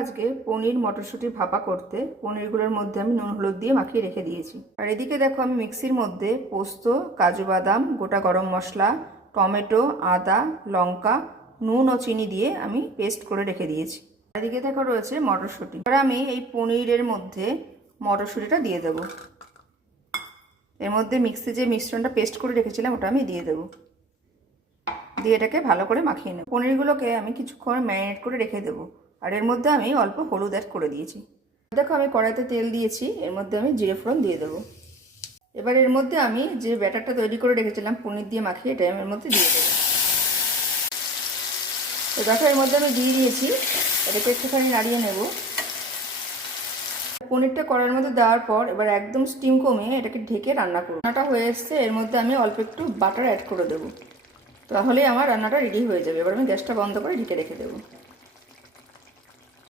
আজকে পনির মটরশুঁটি ভাপা করতে। পনিরগুলোর মধ্যে আমি নুন হলুদ দিয়ে মাখিয়ে রেখে দিয়েছি। আর এদিকে দেখো আমি মিক্সির মধ্যে পোস্ত, কাজু বাদাম, গোটা গরম মশলা, টমেটো, আদা, লঙ্কা, নুন ও চিনি দিয়ে আমি পেস্ট করে রেখে দিয়েছি। আর এদিকে দেখো রয়েছে মটরশুঁটি। এবার আমি এই পনিরের মধ্যে মটরশুঁটিটা দিয়ে দেবো। এর মধ্যে মিক্সি যে মিশ্রণটা পেস্ট করে রেখেছিলাম ওটা আমি দিয়ে দেবো। দিয়ে এটাকে ভালো করে মাখিয়ে নেব। পনিরগুলোকে আমি কিছুক্ষণ ম্যারিনেট করে রেখে দেবো। আর এর মধ্যে আমি অল্প হলুদ অ্যাড করে দিয়েছি। দেখো আমি কড়াইতে তেল দিয়েছি, এর মধ্যে আমি জিরে ফোড়ন দিয়ে দেবো। এবার এর মধ্যে আমি যে ব্যাটারটা তৈরি করে রেখেছিলাম পনির দিয়ে মাখিয়ে, এটা আমি এর মধ্যে দিয়ে দেবো। তো দেখো এর মধ্যে আমি দিয়ে দিয়েছি, এটাকে একটুখানি নাড়িয়ে নেব। পনিরটা কড়াইয়ের মধ্যে দেওয়ার পর এবার একদম স্টিম কমিয়ে এটাকে ঢেকে রান্না করব। রান্নাটা হয়ে এসছে, এর মধ্যে আমি অল্প একটু বাটার অ্যাড করে দেবো। তাহলেই আমার রান্নাটা রেডি হয়ে যাবে। এবার আমি গ্যাসটা বন্ধ করে ঢেকে রেখে দেবো।